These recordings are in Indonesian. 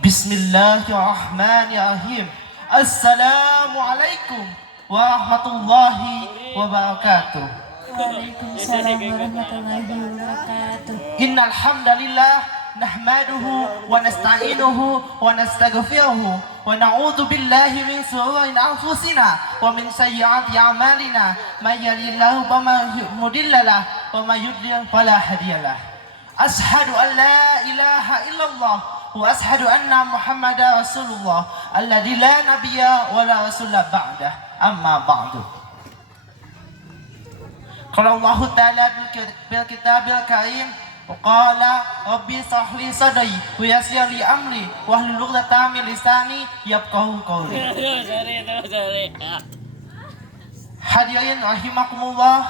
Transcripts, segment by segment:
Bismillahirrahmanirrahim. Assalamualaikum warahmatullahi wabarakatuh. Waalaikumsalam warahmatullahi wabarakatuh. Innal hamdalillah nahmaduhu wa nasta'inuhu wa nastaghfiruhu wa na'udzu billahi min shururi anfusina wa min sayyiati a'malina may yahdihillahu fala mudilla lahu wa may yudlil fala hadiyalah. Ashhadu an la ilaha illallah wa ashhadu anna muhammadar rasulullah alladzi la nabiyya wa la rasula ba'dah. Amma ba'du. Qala Allah ta'ala bil kitabil karim wa qala rabbi shrah li sadri wa yassir li amri wahlul 'uqdatam min lisani yafqahu qawli. Hadirin rahimakumullah,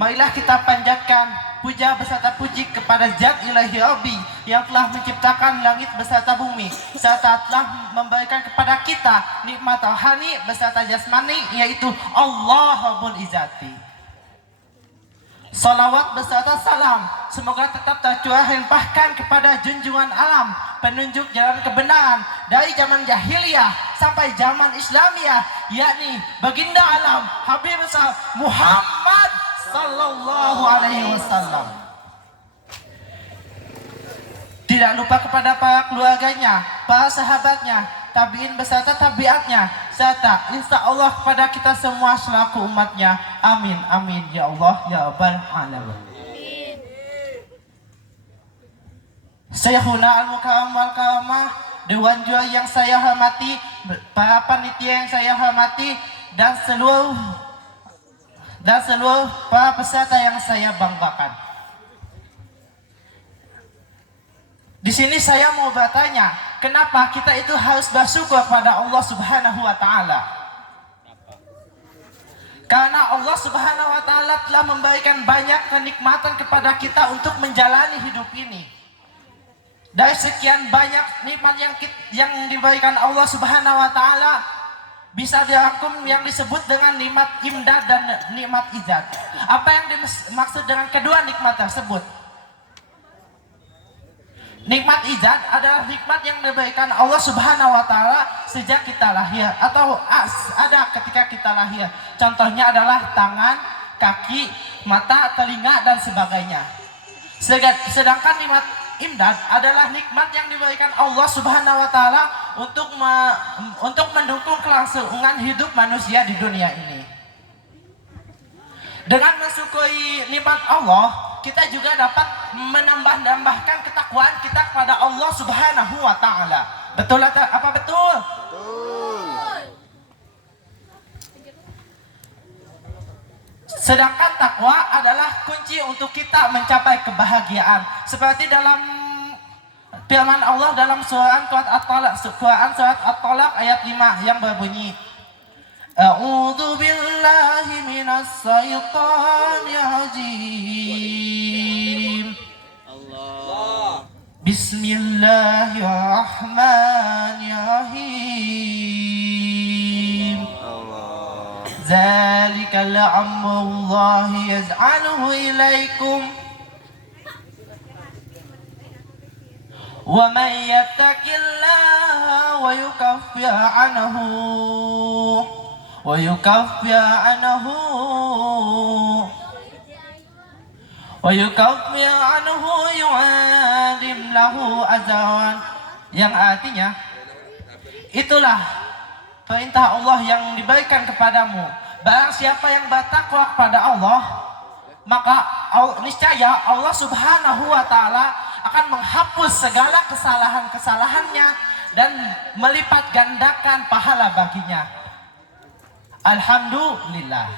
marilah kita panjatkan puja beserta puji kepada Zat Ilahi Rabbi yang telah menciptakan langit beserta bumi serta telah memberikan kepada kita nikmat rohani beserta jasmani, yaitu Allah Rabbul Izzati. Salawat beserta salam semoga tetap tercurah limpahkan kepada junjungan alam, penunjuk jalan kebenaran dari zaman jahiliyah sampai zaman Islamiyah, yakni baginda alam Habib Muhammad sallallahu alaihi wasallam. Tidak lupa kepada para keluarganya, para sahabatnya, tabi'in beserta tabiatnya, serta insya Allah kepada kita semua selaku umatnya. Amin, amin, ya Allah, ya Rabbal Alamin. Syekhuna al-mukarram wal-karamah, Dewan Juri yang saya hormati, para panitia yang saya hormati, dan seluruh para peserta yang saya banggakan. Di sini saya mau bertanya, kenapa kita itu harus bersyukur kepada Allah Subhanahu wa taala? Karena Allah Subhanahu wa taala telah memberikan banyak kenikmatan kepada kita untuk menjalani hidup ini. Dari sekian banyak nikmat yang diberikan Allah Subhanahu wa taala, bisa dirangkum yang disebut dengan nikmat imdad dan nikmat izat. Apa yang dimaksud dengan kedua nikmat tersebut? Nikmat izat adalah nikmat yang diberikan Allah Subhanahu wa taala sejak kita lahir atau ada ketika kita lahir. Contohnya adalah tangan, kaki, mata, telinga dan sebagainya. Sedangkan nikmat imdad adalah nikmat yang diberikan Allah Subhanahu wa taala untuk mendukung kelangsungan hidup manusia di dunia ini. Dengan mensyukuri nikmat Allah, kita juga dapat menambahkan ketakwaan kita kepada Allah Subhanahu wa taala. Betul atau apa betul? Betul. Sedangkan takwa adalah kunci untuk kita mencapai kebahagiaan. Seperti dalam firman Allah dalam surat At-Talaq ayat 5 yang berbunyi, A'udzu billahi minas syaitonir rajim. Allah. Bismillahirrahmanirrahim. Allah. Zalikal amrullahi yaz'aluhu ilaikum. Wa man yattaqillaha wa yukaffir anhu yu'adim lahu ajran, yang artinya itulah perintah Allah yang diberikan kepadamu. Barang siapa yang bertakwa kepada Allah, maka niscaya Allah Subhanahu wa taala akan menghapus segala kesalahannya dan melipat gandakan pahala baginya. Alhamdulillah.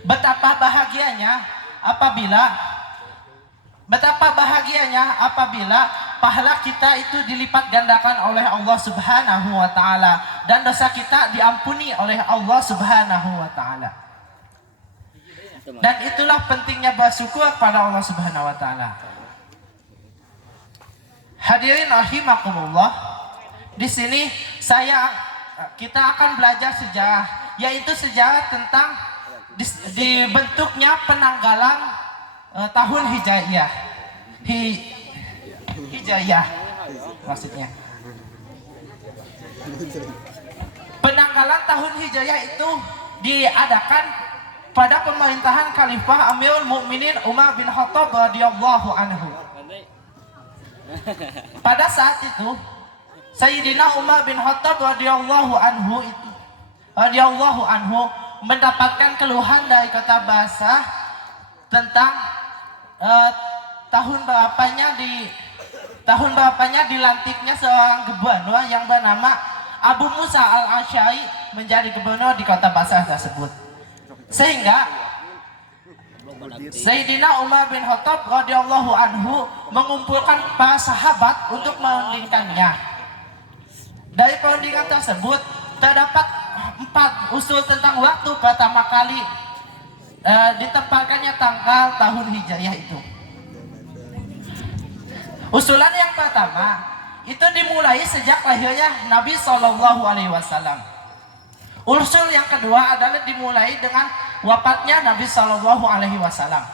Betapa bahagianya apabila pahala kita itu dilipat gandakan oleh Allah Subhanahu wa taala dan dosa kita diampuni oleh Allah Subhanahu wa taala. Dan itulah pentingnya bersyukur kepada Allah Subhanahu wa taala. Hadirin rahimakumullah, di sini kita akan belajar sejarah, yaitu sejarah tentang dibentuknya penanggalan tahun Hijaiyah. maksudnya. Penanggalan tahun Hijriyah itu diadakan pada pemerintahan Khalifah Amirul Mukminin Umar bin Khattab radhiyallahu anhu. Pada saat itu Sayyidina Umar bin Khattab radhiyallahu anhu mendapatkan keluhan dari kota Basrah tentang tahun berapanya dilantiknya seorang gubernur yang bernama Abu Musa al-Asy'ari menjadi gubernur di kota Basrah tersebut. Sehingga Sayyidina Umar bin Khattab radhiyallahu anhu mengumpulkan para sahabat untuk merundingkannya. Dari perundingan tersebut terdapat 4 usul tentang waktu pertama kali ditempatkannya tanggal tahun Hijriyah itu. Usulan yang pertama itu dimulai sejak lahirnya Nabi Shallallahu Alaihi Wasallam. Usul yang kedua adalah dimulai dengan wafatnya Nabi Shallallahu Alaihi Wasallam.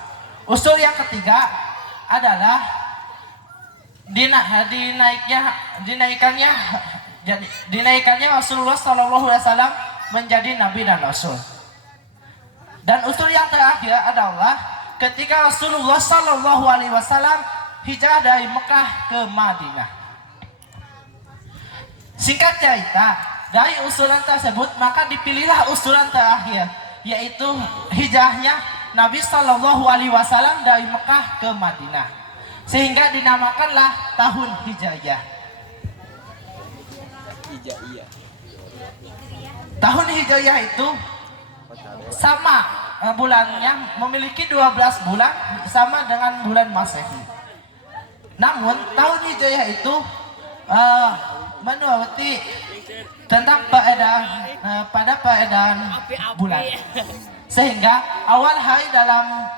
Usul yang ketiga adalah dinaikannya Rasulullah Shallallahu Alaihi Wasallam menjadi Nabi dan Rasul. Dan usul yang terakhir adalah ketika Rasulullah Shallallahu Alaihi Wasallam hijrah dari Mekah ke Madinah. Singkat cerita, dari usulan tersebut maka dipilihlah usulan terakhir, yaitu hijrahnya Nabi Shallallahu Alaihi Wasallam dari Mekah ke Madinah, sehingga dinamakanlah tahun Hijriyah. Tahun Hijriyah itu sama bulannya, memiliki 12 bulan sama dengan bulan Masehi. Namun tahun Hijriyah itu menuruti tentang peredaran bulan, sehingga awal hari dalam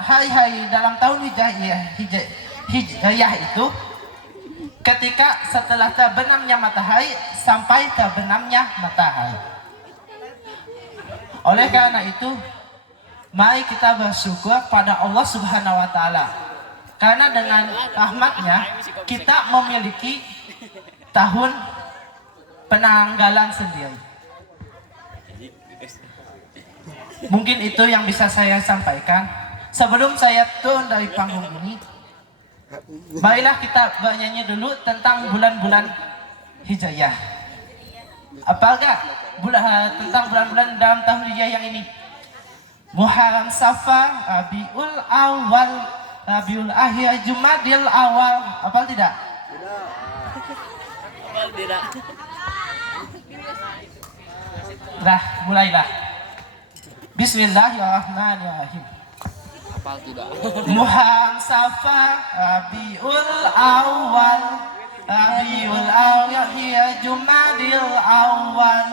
hari-hari dalam tahun Hijriyah itu ketika setelah terbenamnya matahari sampai terbenamnya matahari. Oleh karena itu, mari kita bersyukur pada Allah Subhanahu wa Ta'ala, karena dengan rahmatnya kita memiliki tahun penanggalan sendiri. Mungkin itu yang bisa saya sampaikan. Sebelum saya turun dari panggung ini, marilah kita bernyanyi dulu tentang bulan-bulan Hijriyah. Apakah tentang bulan-bulan dalam tahun Hijriyah yang ini? Muharram, Safar, Rabiul Awal, Rabiul Akhir, Jumadil Awal. Apa tidak? Tidak. Nah, mulailah. Bismillahirrahmanirrahim. Apal tidak. Muharram, Safar, Rabiul Awal, Rabiul Akhir, Jumadil Awal,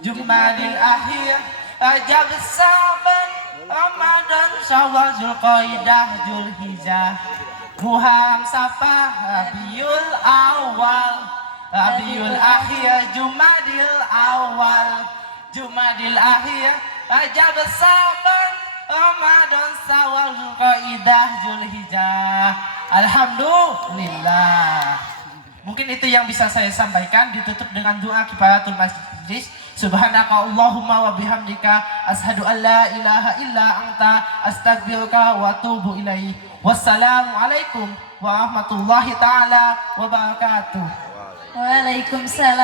Jumadil Akhir, Rajab, Saban, Ramadan, Syawal, Zulqaidah, Zulhijjah. Muharram, Safar, Rabiul Awal, Rabiul Akhir, Jumadil Awal, Jumadil Akhir, Rajab, Saban, Ramadan, Syawal, Zulqaidah, Zulhijjah. Alhamdulillah. Mungkin itu yang bisa saya sampaikan. Ditutup dengan doa kifaratul majlis. Subhanaka Allahumma wa bihamdika asyhadu an la ilaha illa anta astaghfiruka wa atubu ilaih. Wassalamualaikum warahmatullahi taala wabarakatuh. Waalaikumsalam.